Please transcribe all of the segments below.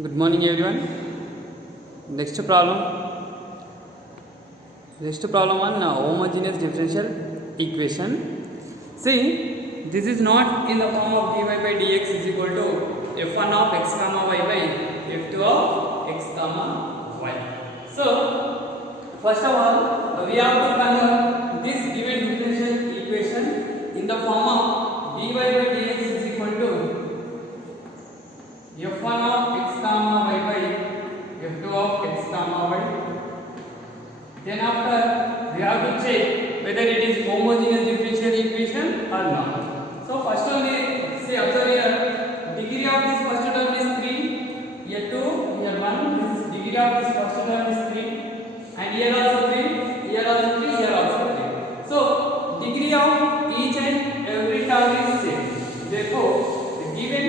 Good morning, everyone. Next problem. Next problem on homogeneous differential equation. See, this is not in the form of dy by dx is equal to f1 of x comma y by f2 of x comma y. So, first of all, we have to convert this given differential equation in the form of dy by dx is equal to f1 of x comma y by f2 of x comma y. Then after we have to check whether it is homogeneous differential equation or not. So first only say observe here, degree of this first term is 3, here 2, here 1. This degree of this first term is 3, and here also 3, here also 3, here also 3. So degree of each and every term is same. Therefore, the given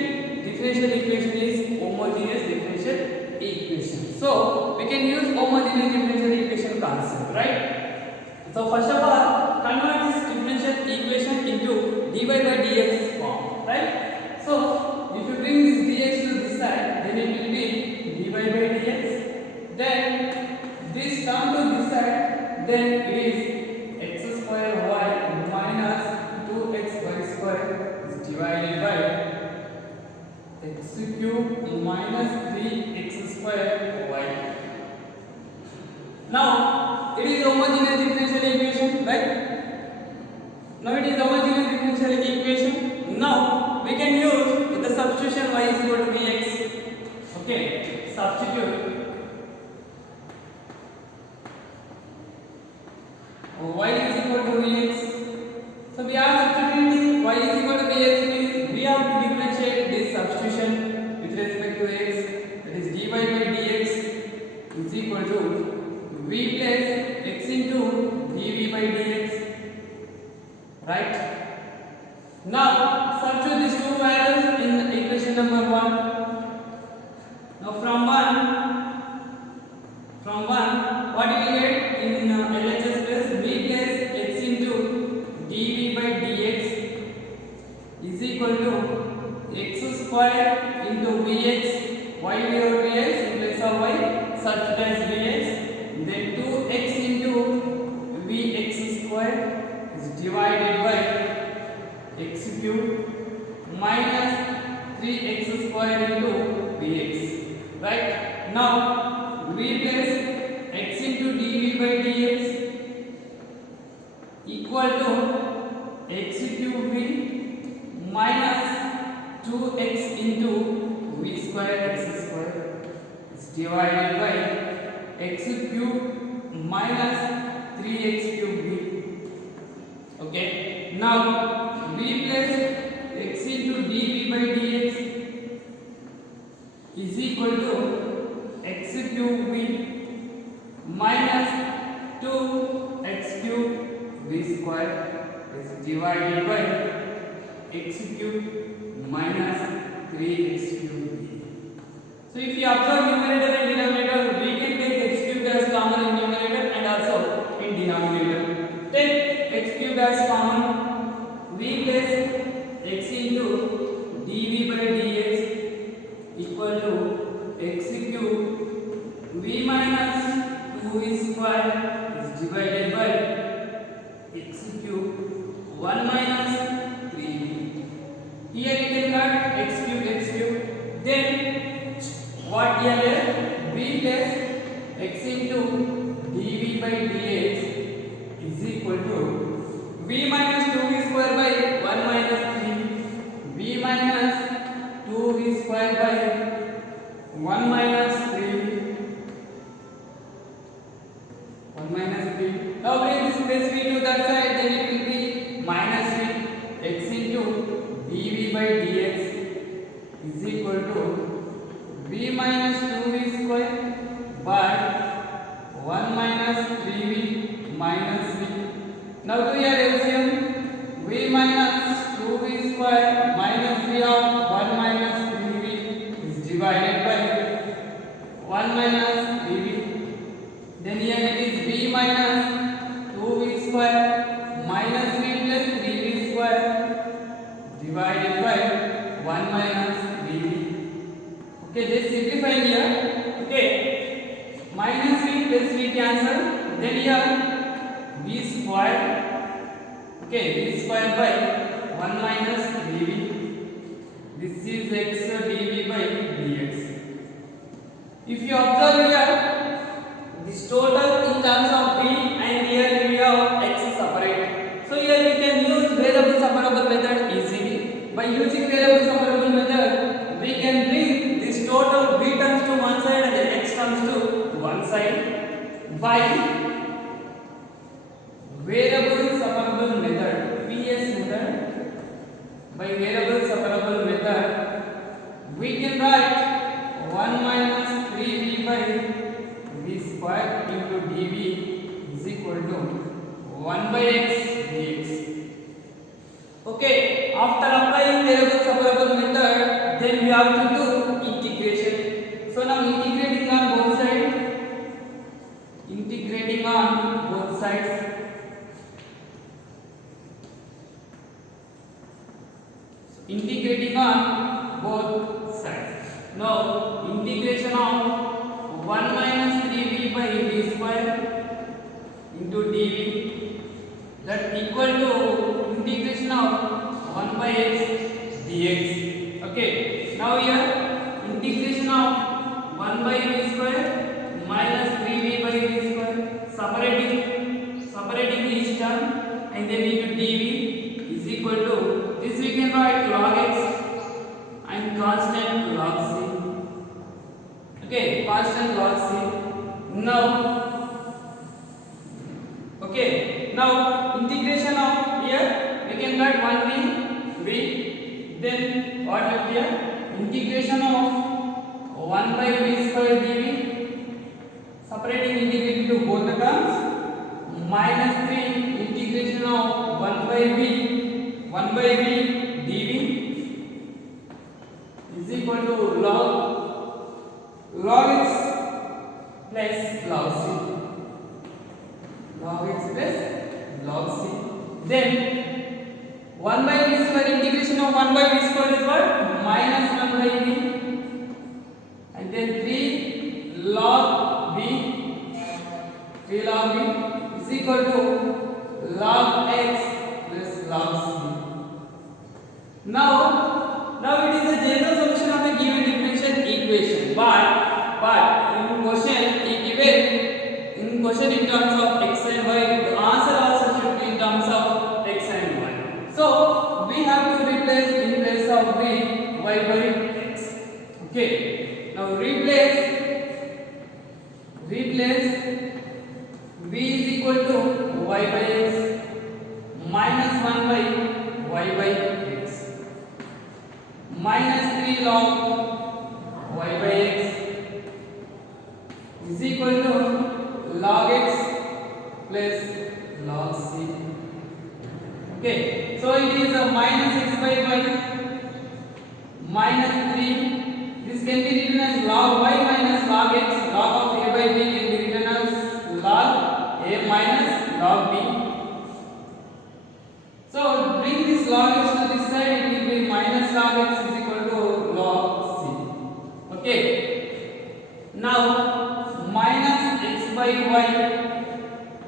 differential equation is homogeneous differential equation. So we can use homogeneous differential equation concept, right? So first of all, convert this differential equation into dy by dx form, right? So if you bring this dx to this side, then it will be dy by dx. Then this term to this side, then it is x square y minus 2x y square is divided by x cube minus 3x square y. Now it is homogeneous differential equation, right? Now it is homogeneous differential equation. Now we can use the substitution y is equal to vx. Okay, substitute y is equal to vx. So we are substituting y is equal to vx means we have to differentiate this substitution with respect to x. That is dy by dx is equal to v plus x into dv by dx. Right? Now substitute these two values in equation number 1. Now from 1 what you will get in LHS plus v plus x into dv by dx is equal to x square into vx, y over vx in place of y, substitute as vx, then 2x into vx square is divided by x cube minus 3x square into vx. Right? Now v plus x into dv by dx equal to x cube v minus 2x into v square x square is divided by x cube minus 3x cube v. Okay. Now v plus x into dv by dx is equal to x cube v minus 2x cube v square is divided by x cube minus 3x cube v. So if you observe numerator and denominator, we can take x cube as common in numerator and also in denominator. Take x cube as common, v plus x into dv by dx equal to x cube v minus 2v square is divided by x cube 1 minus 3v. Here you can cut x cube, then what here left? V plus x into dv by dx is equal to v minus 2v square by 1 minus 3, v minus 2v square by 1 minus 3, 1 minus 3. Now bring this plus v to that side, then it will be minus v x into dv by dx is equal to v minus 2v square by 1 minus 3v minus v. Now do your LCM. V minus 2v square minus v of 1 minus 3v is divided by 1 minus 3v. Then here it is v minus 2v square minus v plus 3v square divided by 1 minus 3v. Okay, this let's simplify here. Okay, minus v plus v cancel, then here v square. Okay, v square by 1 minus dv. This is x dv by dx. If you observe here, this total in terms of v, and here we have x separate. So here we can use variable separable method easily. By using variable separable method, we can bring this total v terms to one side and the x terms to one side. By variable separable method, VS method, by variable separable method, we can write 1 minus 3v by v square into dv is equal to 1 by x dx. Okay, after applying variable separable method, then we have to do integration. So now integrating on both sides, integrating on both sides. Integrating on both sides. Now integration of 1 minus 3v by v square into dv, that equal to integration of 1 by x dx. Okay, now here integration of 1 by v square minus 3v by v square, separating each term and then into dv is equal to, this we can write log x and constant log c. Okay, constant log c. Now, okay, now integration of here we can write 1 v, then what left here, integration of 1 by v square dv, separating integrating to both the terms, minus 3 integration of 1 by v dv is equal to log x plus log c, log x plus log c. Then 1 by v square, integration of 1 by v square is what, minus 1 by v, and then 3 log v is equal to log x plus log c. Now it is a general solution of a given differential equation, but in question in terms of x and y, the answer also should be in terms of x and y. So we have to replace in place of v y by x. Okay, now replace v is equal to y by x minus 1 by y by x minus 3 log y by x is equal to log x plus log c. Okay, so it is a minus x by y minus 3. This can be written as log y minus log x. Log of a by b can be written as log a minus log b. So bring this log x to this side, it will be minus log x is equal to log c. Okay, now minus x by y,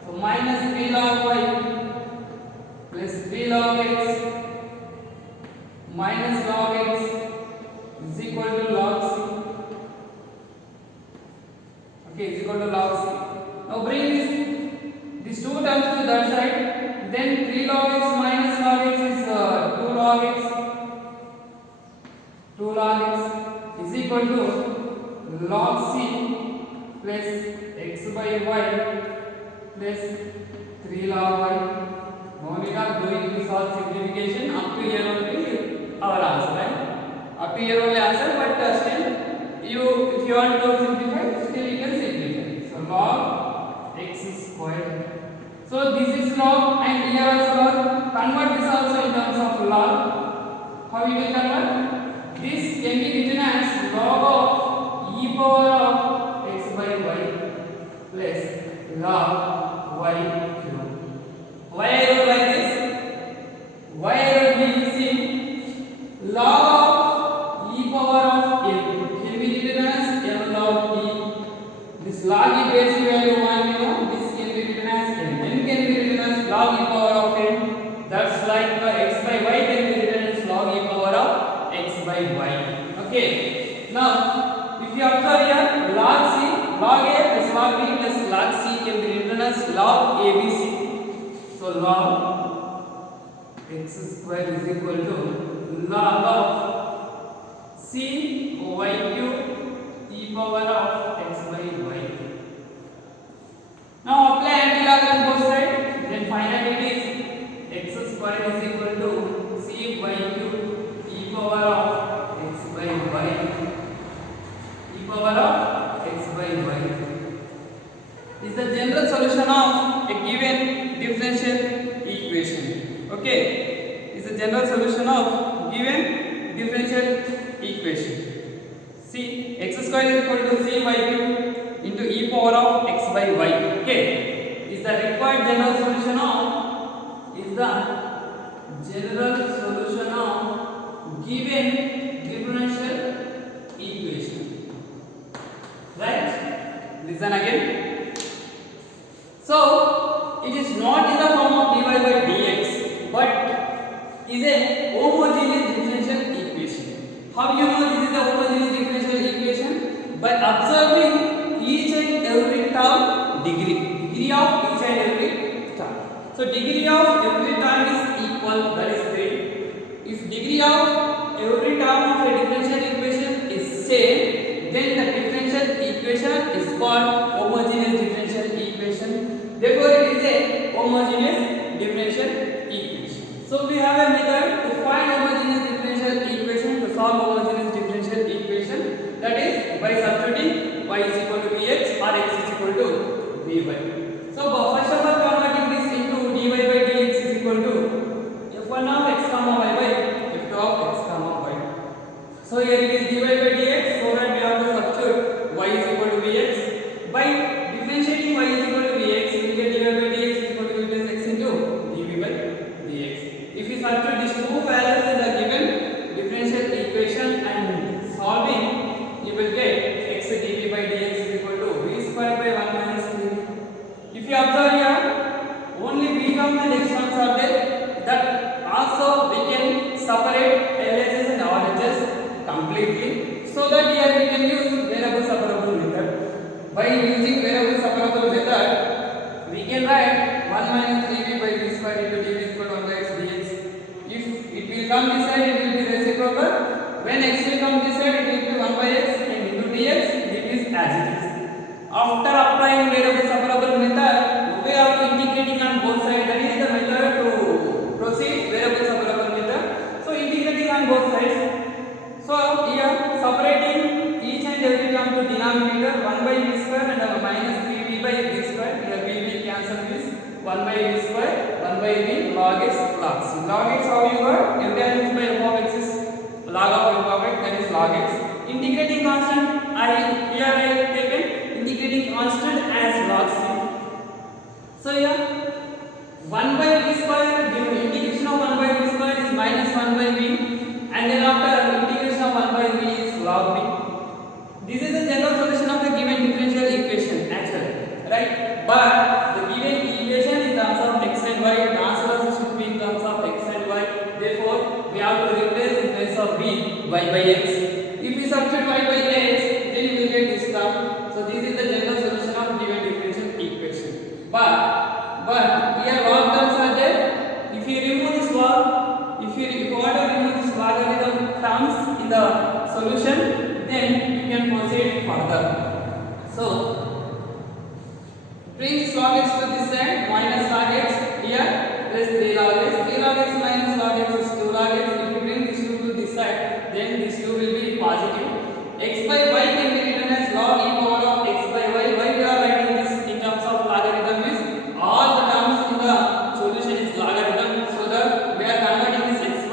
so minus 3 log y plus 3 log x minus log x is equal to log c. Okay, is equal to log c. Now bring these two terms to that side, then 3 log x minus log x is 2 log x. 2 log x is equal to log c plus x by y plus 3 log y. No need of doing this all simplification. Up to here only our answer, right? Up to here only answer, but still if you want to simplify, still you can simplify. So log x squared. So this is log and here also log. Convert this also in terms of log. How you will convert? This can be written as log of e power of x by y plus log y cube. Why I wrote like this? Why I wrote means log of e power of m can be written as If you observe here, log C, log A plus log B plus log C can be written as log ABC. So log x square is equal to log of C y cube e power of x by y. Now apply antilog on both sides. Then finally it is x square is equal to C y cube e power of x by y. E power of x by y is the general solution of a given differential equation. Okay, is the general solution of given differential equation. See, x square is equal to C y cube into e power of x by y. Okay, is the required general solution of given differential equation. Right? Listen again. So it is not in the form of dy by dx, but is a homogeneous differential equation. How you know this is a homogeneous differential equation? By observing each and every term degree of each and every term. So degree of every term is equal, that is 3. If degree of every term of a differential equation is same, then the differential equation is called homogeneous differential equation. Therefore it is a homogeneous differential equation. So we have a method to find homogeneous differential equation, to solve homogeneous differential equation, that is by substituting y is equal to vx or x is equal to vy. So first of all, converting this into dy by dx is equal to f1 of x comma y by f2 of x comma y. So here it is dy by dx, so that we have to substitute y is equal to vx. By differentiating y is equal to vx, we will get dy by dx is equal to v plus x into dv by dx. If we substitute these two values in the given differential equation and solving, you will get x dv by dx is equal to v square by 1 minus 3. If you observe here, only v terms and x terms are there. That also we can separate LHS and RHS completely. So that here we can use variable separable method. By using variable separable method, we can write 1 minus 3v by v square into dv is equal to 1 by x dx. If it will come this side, it will be reciprocal. When x will come this side, it will be 1 by x and into dx, it is as it is. After applying variable separable method, we have to integrating on both sides. That is the method to proceed variable separable method. So integrating on both sides. So here separating each and every term to denominator 1 by v square and minus 3v by v square. Here we will cancel this 1 by v square, 1 by v log x log c. Log x how you got? Every element by f of x is log of x, that is log x. Integrating constant here I have taken integrating constant as log c. So here 1 by v square, the integration of 1 by v square is minus 1 by v, and then after integration of 1 by v is log v. This is the general solution of the given differential equation actually, right? But the given equation in terms of x and y, the answer also should be in terms of x and y. Therefore we have to replace in place of v y by x. If we substitute y by x, then we will get this term. So this is the general solution of given differential equation. But here log terms are there. If you remove this log, if you want to remove this logarithm terms in the solution, then you can proceed further. So bring this log x to this side, minus log x here, plus 3 log x. 3 log x minus log x is 2 log x. If you bring this 2 to this side, then this 2 will be positive. X by y can be written as log e power of x by y. Why we are writing this in terms of logarithm is all the terms in the solution is logarithm, so that we are converting this x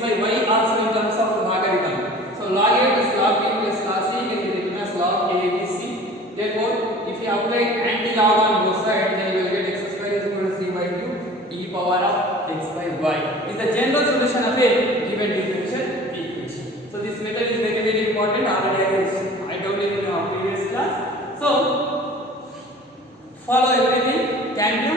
by y also in terms of logarithm. So log a plus log b plus log c can be written as log a b c. Therefore, if you apply anti-log on both sides, then you will get x square is equal to c by 2 e power of x by y. Is the general solution of a given differential equation. So this method is very very important. Already I told you in our previous class. So follow everything. Thank you.